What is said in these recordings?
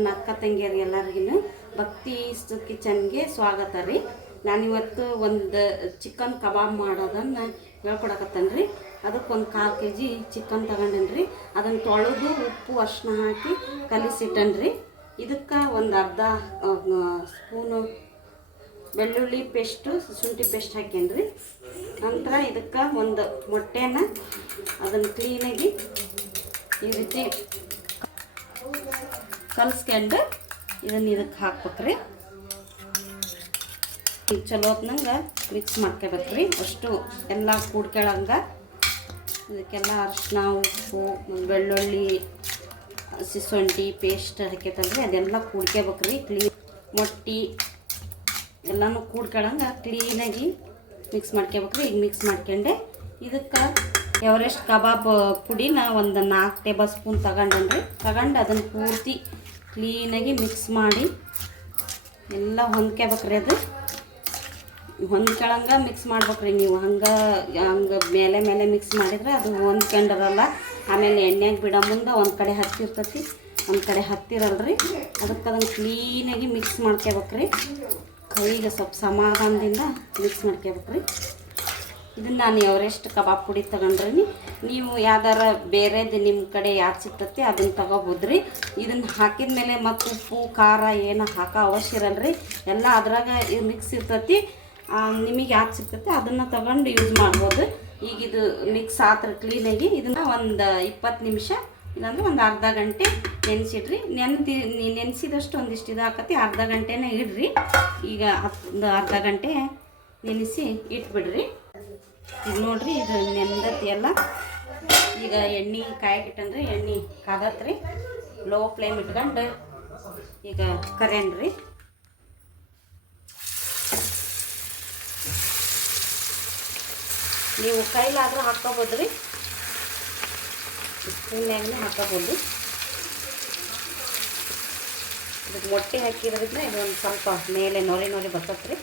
ನನ್ನ ಅಕ್ಕ ತಂಗಿಯರಿಗೆಲ್ಲರಿಗೂ ಭಕ್ತಿ ಕಿಚನ್ಗೆ ಸ್ವಾಗತ ರೀ. ನಾನಿವತ್ತು ಒಂದು ಚಿಕನ್ ಕಬಾಬ್ ಮಾಡೋದನ್ನು ಹೇಳ್ಕೊಡಕತ್ತೇನೆ ರೀ. ಅದಕ್ಕೊಂದು 1/4 kg ಚಿಕನ್ ತಗೊಂಡೇನಿ ರೀ. ಅದನ್ನು ತೊಳೆದು ಉಪ್ಪು ಅರಿಶಿನ ಹಾಕಿ ಕಲಿಸಿಟ್ಟೇನಿ ರೀ. ಇದಕ್ಕೆ ಒಂದು ಅರ್ಧ ಸ್ಪೂನು ಬೆಳ್ಳುಳ್ಳಿ ಪೇಸ್ಟು ಶುಂಠಿ ಪೇಸ್ಟ್ ಹಾಕೇನಿ ರೀ. ನಂತರ ಇದಕ್ಕೆ ಒಂದು ಮೊಟ್ಟೆನ ಅದನ್ನು ಕ್ಲೀನಾಗಿ ಈ ರೀತಿ ಕಲಿಸ್ಕೊಂಡು ಇದನ್ನು ಇದಕ್ಕೆ ಹಾಕ್ಬೇಕ್ರಿ. ಚಲೋ ಹೊತ್ನಂಗೆ ಮಿಕ್ಸ್ ಮಾಡ್ಕೋಬೇಕ್ರಿ. ಅಷ್ಟು ಎಲ್ಲ ಕೂಡ್ಕೊಳ್ಳಂಗೆ ಇದಕ್ಕೆಲ್ಲ ಅರಿಶಿನ ಉಪ್ಪು ಬೆಳ್ಳುಳ್ಳಿ ಶುಂಠಿ ಪೇಸ್ಟ್ ಹಾಕೈತಲ್ರಿ ಅದೆಲ್ಲ ಕೂಡ್ಕೋಬೇಕ್ರಿ. ಮೊಟ್ಟೆ ಎಲ್ಲನೂ ಕೂಡ್ಕೊಳ್ಳಂಗೆ ಕ್ಲೀನಾಗಿ ಮಿಕ್ಸ್ ಮಾಡ್ಕೋಬೇಕ್ರಿ. ಈಗ ಮಿಕ್ಸ್ ಮಾಡ್ಕೊಂಡೆ ಇದಕ್ಕೆ ಎವರೆಸ್ಟ್ ಕಬಾಬ್ ಪುಡಿನ ಒಂದು 4 ಟೇಬಲ್ ಸ್ಪೂನ್ ತಗೊಂಡೇನ್ರಿ. ತಗೊಂಡು ಅದನ್ನು ಪೂರ್ತಿ ಕ್ಲೀನಾಗಿ ಮಿಕ್ಸ್ ಮಾಡಿ ಎಲ್ಲ ಹೊಂದ್ಕೋಬೇಕ್ರಿ. ಅದು ಹೊಂದ್ಕೊಳ್ಳಂಗೆ ಮಿಕ್ಸ್ ಮಾಡ್ಬೇಕ್ರಿ. ನೀವು ಹಂಗೆ ಮೇಲೆ ಮಿಕ್ಸ್ ಮಾಡಿದ್ರೆ ಅದು ಹೊಂದ್ಕೊಂಡಿರಲ್ಲ. ಆಮೇಲೆ ಎಣ್ಣೆಗೆ ಬಿಡೋ ಮುಂದೆ ಒಂದು ಕಡೆ ಹತ್ತಿರ್ತೈತಿ, ಒಂದು ಕಡೆ ಹತ್ತಿರಲ್ರಿ. ಅದಕ್ಕೆ ಅದನ್ನು ಕ್ಲೀನಾಗಿ ಮಿಕ್ಸ್ ಮಾಡ್ಕೋಬೇಕ್ರಿ. ಕೈಗೆ ಸ್ವಲ್ಪ ಸಮಾಧಾನದಿಂದ ಮಿಕ್ಸ್ ಮಾಡ್ಕೋಬೇಕ್ರಿ. ಇದನ್ನು ನಾನು ಎವರೆಸ್ಟ್ ಕಬಾಬ್ ಪುಡಿ ತಗೊಂಡ್ರಿ. ನೀವು ಯಾವ್ದಾರ ಬೇರೆದು ನಿಮ್ಮ ಕಡೆ ಯಾವ್ದು ಸಿಗ್ತೈತಿ ಅದನ್ನು ತಗೋಬೋದ್ರಿ. ಇದನ್ನು ಹಾಕಿದ ಮೇಲೆ ಮತ್ತು ಉಪ್ಪು ಖಾರ ಏನು ಹಾಕೋ ಅವಶ್ಯ ಇರಲ್ರಿ. ಎಲ್ಲ ಅದ್ರಾಗ ಮಿಕ್ಸ್ ಇರ್ತೈತಿ. ನಿಮಗೆ ಯಾವ್ದು ಸಿಗ್ತೈತಿ ಅದನ್ನು ತಗೊಂಡು ಯೂಸ್ ಮಾಡ್ಬೋದು. ಈಗ ಇದು ಮಿಕ್ಸ್ ಆದ್ರೆ ಕ್ಲೀನಾಗಿ ಇದನ್ನು ಒಂದು 20 ನಿಮಿಷ ಇಲ್ಲಾಂದ್ರೆ ಒಂದು ಅರ್ಧ ಗಂಟೆ ನೆನೆಸಿಡ್ರಿ. ನೆನೆಸಿದಷ್ಟು ಒಂದಿಷ್ಟು ಇದು ಹಾಕತಿ, ಅರ್ಧ ಗಂಟೆನೇ ಇಡ್ರಿ. ಈಗ ಒಂದು ಅರ್ಧ ಗಂಟೆ ನೆನೆಸಿ ಇಟ್ಬಿಡ್ರಿ. ಈಗ ನೋಡ್ರಿ ಇದು ನೆಂದತಿ ಎಲ್ಲ. ಈಗ ಎಣ್ಣೆ ಕಾಯಕ್ಕಿಟ್ಟನ್ರಿ. ಎಣ್ಣೆ ಕಾದತ್ರಿ. ಲೋ ಫ್ಲೇಮ್ ಇಟ್ಕೊಂಡು ಈಗ ಕರೇನ್ರಿ. ನೀವು ಕೈಲಾದರೂ ಹಾಕ್ಕೋಬೋದ್ರಿ, ಸ್ಪೂನ್ಯಾಗೂ ಹಾಕೋಬೋದು. ಇದಕ್ಕೆ ಮೊಟ್ಟೆ ಹಾಕಿದ್ರಿಂದ ಇದೊಂದು ಸ್ವಲ್ಪ ಮೇಲೆ ನೊರೆ ಬರ್ತತ್ರಿ.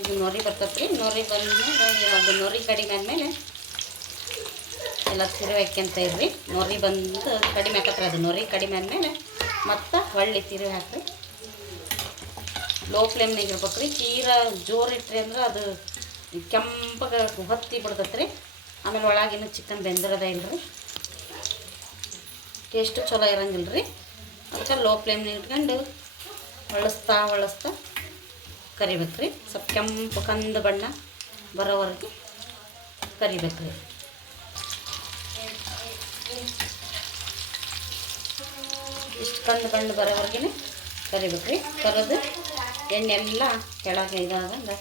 ಇದು ನೊರೆ ಬರ್ತತ್ರಿ. ನೊರೆ ಬಂದ್ಮೇಲೆ ಅದು ನೊರೆ ಕಡಿಮೆ ಆದಮೇಲೆ ಎಲ್ಲ ತಿರುವಿ ಹಾಕ್ಯಂತ ಇರ್ರಿ. ನೊರೆ ಬಂದು ಕಡಿಮೆ ಹಾಕತ್ರಿ. ಅದು ನೊರೆ ಕಡಿಮೆ ಆದಮೇಲೆ ಮತ್ತು ಹೊಳ್ಳಿ ತಿರುವಿ ಹಾಕ್ರಿ. ಲೋ ಫ್ಲೇಮ್ನಾಗ ಇರ್ಬೇಕ್ರಿ. ತೀರಾ ಜೋರು ಇಟ್ರಿ ಅಂದ್ರೆ ಅದು ಕೆಂಪಗೆ ಹೊತ್ತಿ ಬಿಡ್ತತ್ರಿ. ಆಮೇಲೆ ಒಳಗಿನ ಚಿಕನ್ ಬೆಂದಿರೋದೇ ಇಲ್ಲರಿ, ಟೇಸ್ಟು ಚಲೋ ಇರೋಂಗಿಲ್ಲ ರೀ. ಅದಕ್ಕೆ ಲೋ ಫ್ಲೇಮ್ನಾಗ ಇಟ್ಕೊಂಡು ಹೊಳಸ್ತಾ ಕರಿಬೇಕ್ರಿ. ಸ್ವಲ್ಪ ಕೆಂಪು ಕಂದು ಬಣ್ಣ ಬರೋವರೆಗೆ ಕರಿಬೇಕ್ರಿ. ಇಷ್ಟು ಕಂದು ಬಣ್ಣ ಬರೋವರೆಗೆ ಕರಿಬೇಕ್ರಿ. ಕರೆದು ಎಣ್ಣೆಲ್ಲ ಕೆಳಗೆ ಇದಾದಂಗೆ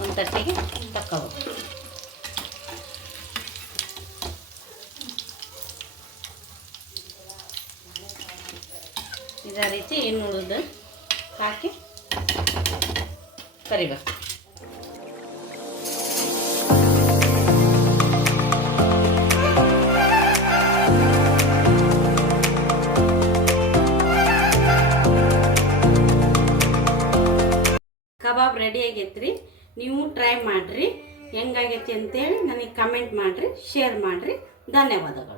ಒಂದು ತಟ್ಟೆಗೆ ತಕ್ಕೋಬೇಕು. ಇದೇ ರೀತಿ ಇನ್ನುಳಿದು ಹಾಕಿ ಕರಿಬೇಕು. ಕಬಾಬ್ ರೆಡಿ ಆಗೈತ್ರಿ. ನೀವು ಟ್ರೈ ಮಾಡಿರಿ. ಹೆಂಗಾಗೈತಿ ಅಂತೇಳಿ ನನಗೆ ಕಮೆಂಟ್ ಮಾಡಿರಿ, ಶೇರ್ ಮಾಡಿರಿ. ಧನ್ಯವಾದಗಳು.